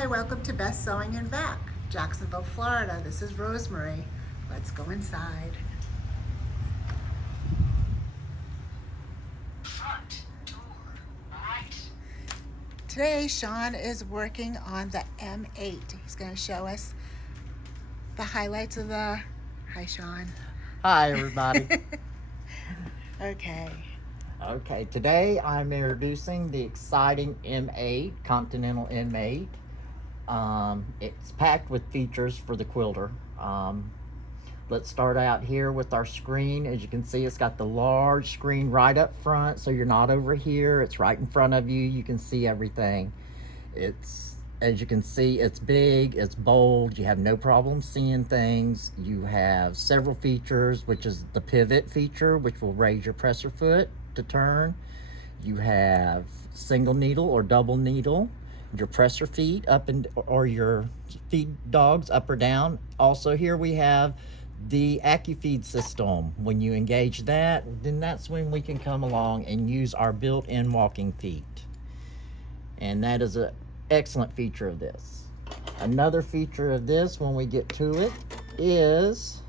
Hi, welcome to Best Sewing in Vac, Jacksonville, Florida. This is Rosemary. Let's go inside. Front door, right. Today, Sean is working on the M8. He's going to show us the highlights of the... Hi, Sean. Hi, everybody. Okay. Okay, today I'm introducing the exciting M8, Continental M8. It's packed with features for the quilter. Let's start out here with our screen. As you can see, it's got the large screen right up front, so you're not over here. It's right in front of you. You can see everything. As you can see, it's big, it's bold. You have no problem seeing things. You have several features, which is the pivot feature, which will raise your presser foot to turn. You have single needle or double needle, your presser feet up and or your feed dogs up or down. Also here we have the AccuFeed system. When you engage that, then that's when we can come along and use our built-in walking feet. And that is an excellent feature of this. Another feature of this when we get to it is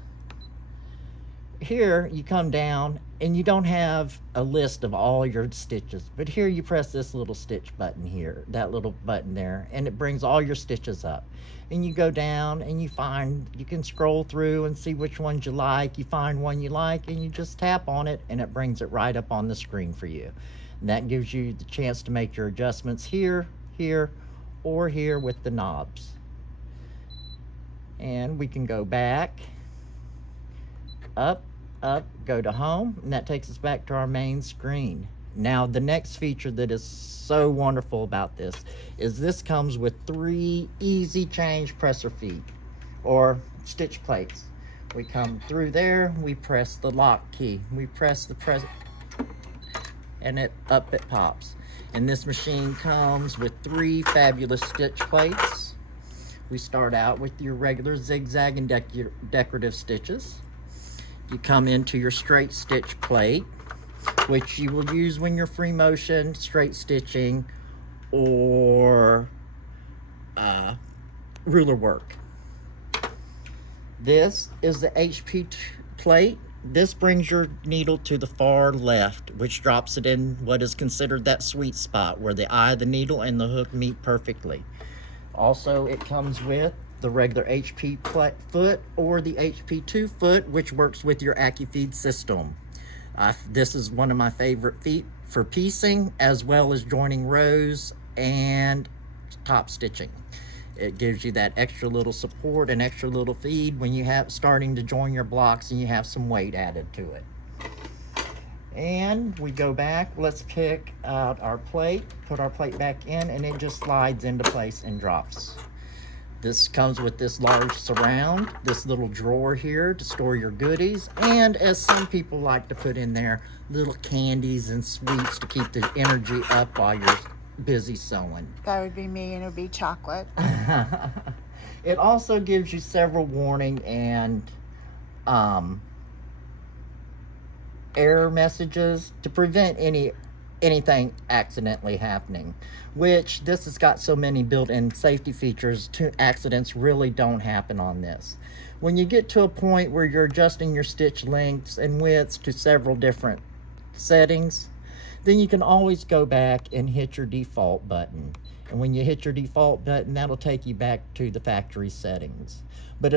here you come down and you don't have a list of all your stitches, but here you press this little stitch button here, that little button there, and it brings all your stitches up. And you go down and you can scroll through and see which ones you like. You find one you like and you just tap on it and it brings it right up on the screen for you. And that gives you the chance to make your adjustments here, here, or here with the knobs. And we can go back, up, go to home, and that takes us back to our main screen. Now the next feature that is so wonderful about this is this comes with 3 easy change presser feet or stitch plates. We come through there, we press the lock key, we press the and it pops. And this machine comes with 3 fabulous stitch plates. We start out with your regular zigzag and decorative stitches. You come into your straight stitch plate, which you will use when you're free motion, straight stitching, or ruler work. This is the HP plate. This brings your needle to the far left, which drops it in what is considered that sweet spot where the eye of the needle and the hook meet perfectly. Also, it comes with the regular HP foot or the HP2 foot, which works with your AccuFeed system. This is one of my favorite feet for piecing, as well as joining rows and top stitching. It gives you that extra little support and extra little feed when you have starting to join your blocks and you have some weight added to it. And we go back, let's pick out our plate, put our plate back in, and it just slides into place and drops. This comes with this large surround, this little drawer here to store your goodies, and as some people like to put in there, little candies and sweets to keep the energy up while you're busy sewing. That would be me, and it would be chocolate. It also gives you several warning and error messages to prevent anything accidentally happening, which this has got so many built-in safety features, accidents really don't happen on this. When you get to a point where you're adjusting your stitch lengths and widths to several different settings, then you can always go back and hit your default button. And when you hit your default button, that'll take you back to the factory settings. But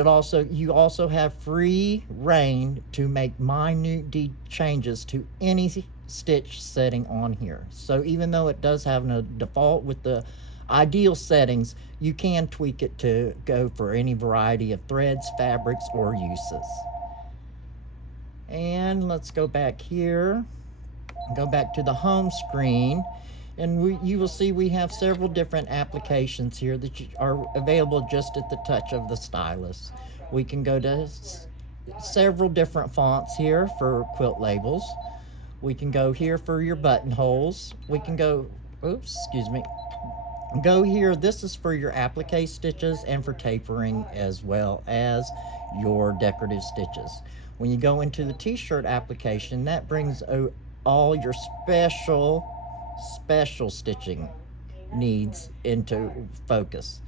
you also have free reign to make minute changes to any stitch setting on here. So even though it does have a default with the ideal settings, you can tweak it to go for any variety of threads, fabrics, or uses. And let's go back here, go back to the home screen, and you will see we have several different applications here that are available just at the touch of the stylus. We can go to several different fonts here for quilt labels. We can go here for your buttonholes. We can go, go here. This is for your applique stitches and for tapering, as well as your decorative stitches. When you go into the t-shirt application, that brings all your special stitching needs into focus.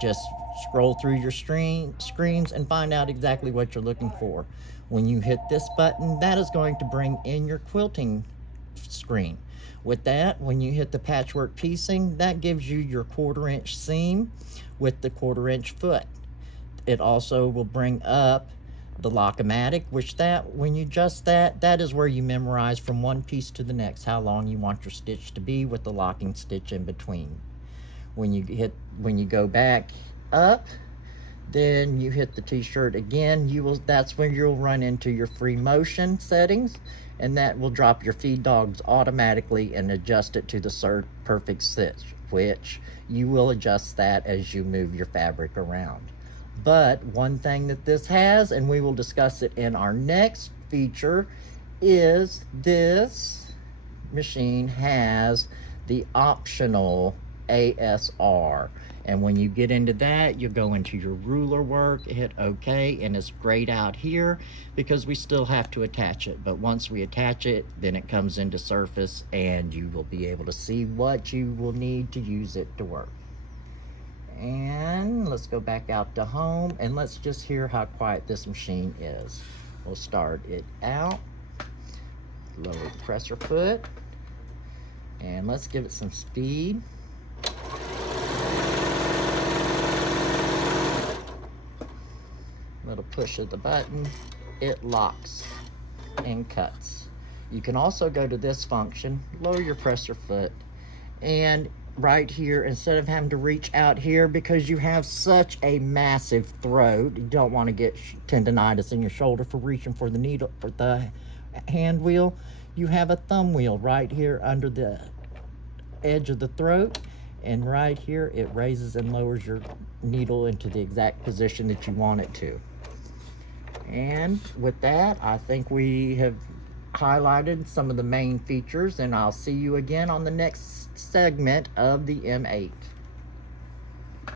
Just scroll through your screens and find out exactly what you're looking for. When you hit this button, that is going to bring in your quilting screen. With that, when you hit the patchwork piecing, that gives you your 1/4 inch seam with the 1/4 inch foot. It also will bring up the lock-o-matic, which that when you adjust that is where you memorize from one piece to the next how long you want your stitch to be with the locking stitch in between. When you go back up, then you hit the t-shirt again. That's when you'll run into your free motion settings, and that will drop your feed dogs automatically and adjust it to the perfect stitch, which you will adjust that as you move your fabric around. But one thing that this has, and we will discuss it in our next feature, is this machine has the optional ASR. And when you get into that, you go into your ruler work, hit OK, and it's grayed out here because we still have to attach it. But once we attach it, then it comes into surface and you will be able to see what you will need to use it to work. And let's go back out to home and let's just hear how quiet this machine is. We'll start it out, lower the presser foot, and let's give it some speed. Little push of the button, it locks and cuts. You can also go to this function, lower your presser foot, and right here, instead of having to reach out here because you have such a massive throat, you don't want to get tendonitis in your shoulder for reaching for the needle, for the hand wheel, you have a thumb wheel right here under the edge of the throat, and right here it raises and lowers your needle into the exact position that you want it to. And with that, I think we have highlighted some of the main features, and I'll see you again on the next segment of the M8.